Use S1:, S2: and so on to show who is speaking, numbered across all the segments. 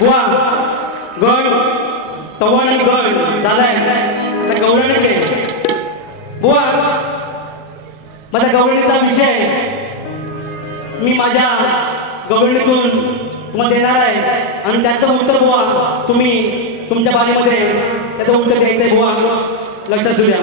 S1: गुवा गण सव्वा गण झालाय त्या गवळणीकडे बुवा माझ्या गवळणीचा विषय मी माझ्या गवळणीतून तुम्हाला देणार आहे. आणि त्याचं उत्तर बुवा तुम्ही तुमच्या बागेमध्ये त्याचं उत्तर द्यायचं आहे बुवा. लक्षात घेऊया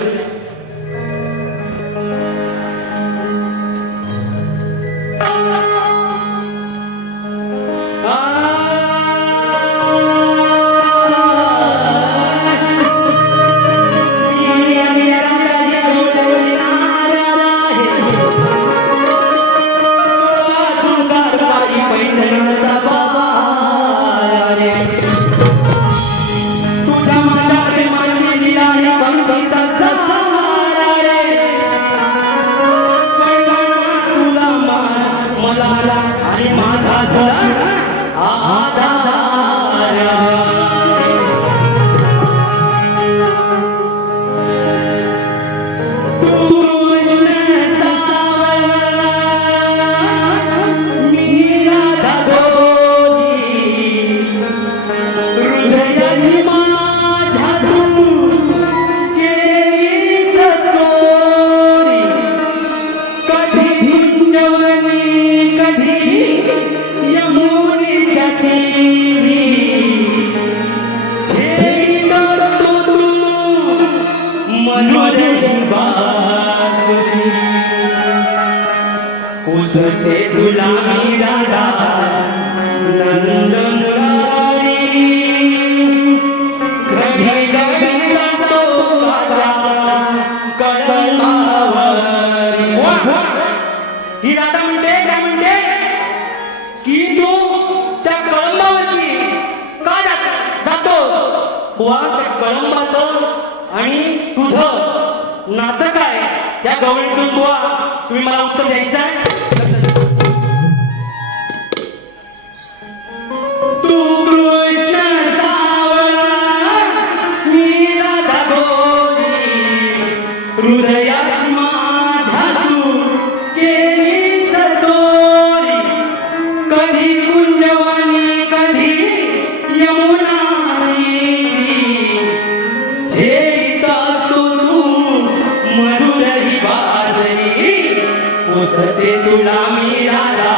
S1: করে যাইতা पुसते तुला मी राधा.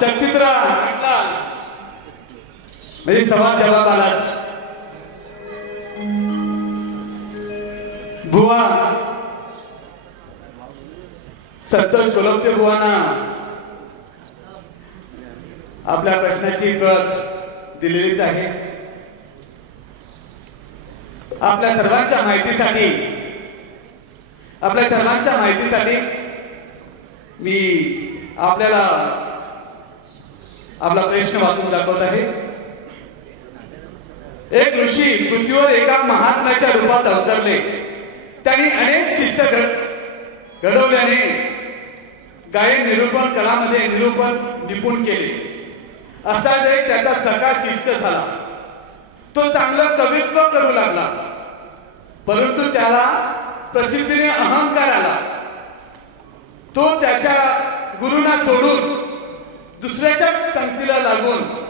S2: शक्तित्रा म्हणजे सवाल जवाब आलाच. बुवा. संतोष कोलमते बुवाना आपल्या प्रश्नाची प्रत दिलेलीच आहे. आपल्या सर्वांच्या माहितीसाठी आपल्या सर्वांच्या माहितीसाठी मी आपल्याला आपला प्रश्न वाचून दाखवत आहे. एक ऋषी पृथ्वीवर एका महात्म्याच्या रूपात अवतरले. त्यांनी अनेक शिष्य घडवल्याने गायन निरूपण कलामध्ये निरूपण निपुण केले. असाच एक त्याचा सखा शिष्य झाला तो चांगलं कवित्व करू लागला. परंतु त्याला प्रसिद्धीने अहंकार आला. तो त्याच्या गुरुना सोडून दुसऱ्याच्या संगतीला लागून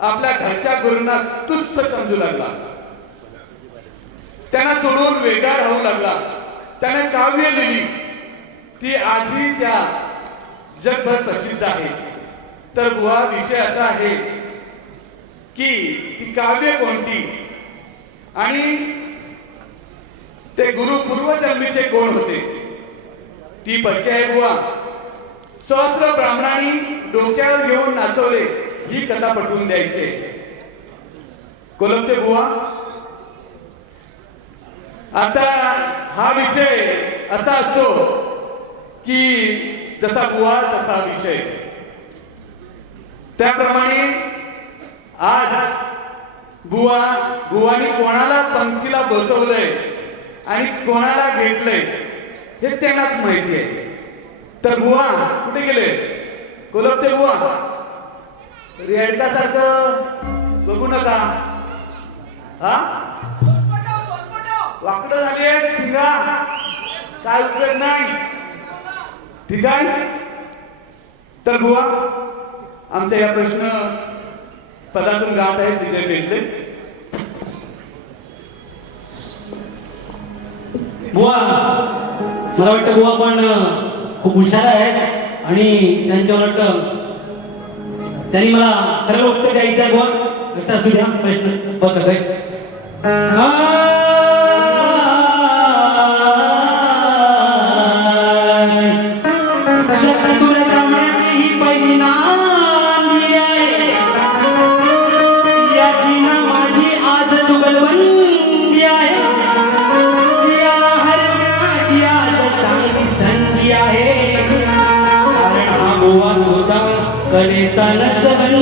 S2: आपल्या घरच्या गुरुंना तुच्छ समजू लागला. त्यांना सोडून वेगळा राहू लागला. त्याने काव्य लिहिली. ती आजही त्या जगभर प्रसिद्ध आहे. तर बुवा विषय असा आहे की ती काव्य कोणती? आणि ते गुरु पूर्वजन्मीचे कोण होते? ती पश्य आहे बुवा. सहस्र ब्राह्मणांनी डोक्यावर घेऊन नाचवले. ही कथा पटवून द्यायचे. कोलमते बुवा आता हा विषय असा असतो की जसा बुवा तसा विषय. त्याप्रमाणे आज बुवा बुवानी कोणाला पंक्तीला बसवलंय आणि कोणाला घेतलंय हे त्यांनाच माहिती आहे. तर बुवा कुठे गेले? कोलपते बुवा रेडका सारखं बघू नका. हा? वाकडं झाली सिंगा. काय उपयोग नाही. ठीक आहे? तर बुवा आमच्या या प्रश्न पदातून गात आहेत विजय पेजले
S1: बुवा मला वाटतं बुवा पण खूप हुशार आहेत आणि त्यांच्यावर वाटतं त्यांनी मला खरं वक्त द्यायचं आहे बुवा लक्षात असू द्या प्रश्न. बघत आहे കളി തനത്തവൻ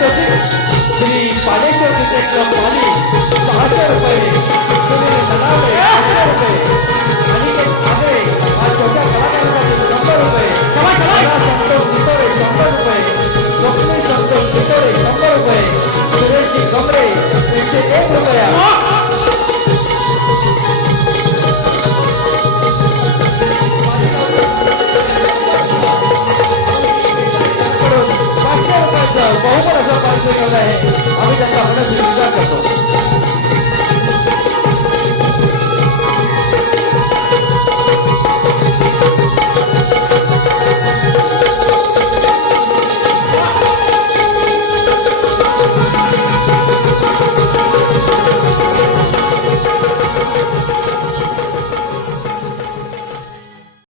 S1: માતોશ્રી શ્રી પાડેશ્વર ક્રિકેટ વાલી સહાસો રૂપિયે સુનિલ નલાવે આઠસો રૂપિયે અનિકેત ભાવે આ ચોથા કલાકાર માટે શંભર રૂપિયે સંતોષ મિત્રોએ શંભર રૂપિયે સ્વપ્નિલ સંતોષ મિત્રોએ શંભર રૂપિયે સુરેશજી કમરે એકસો એક રૂપિયા Thank.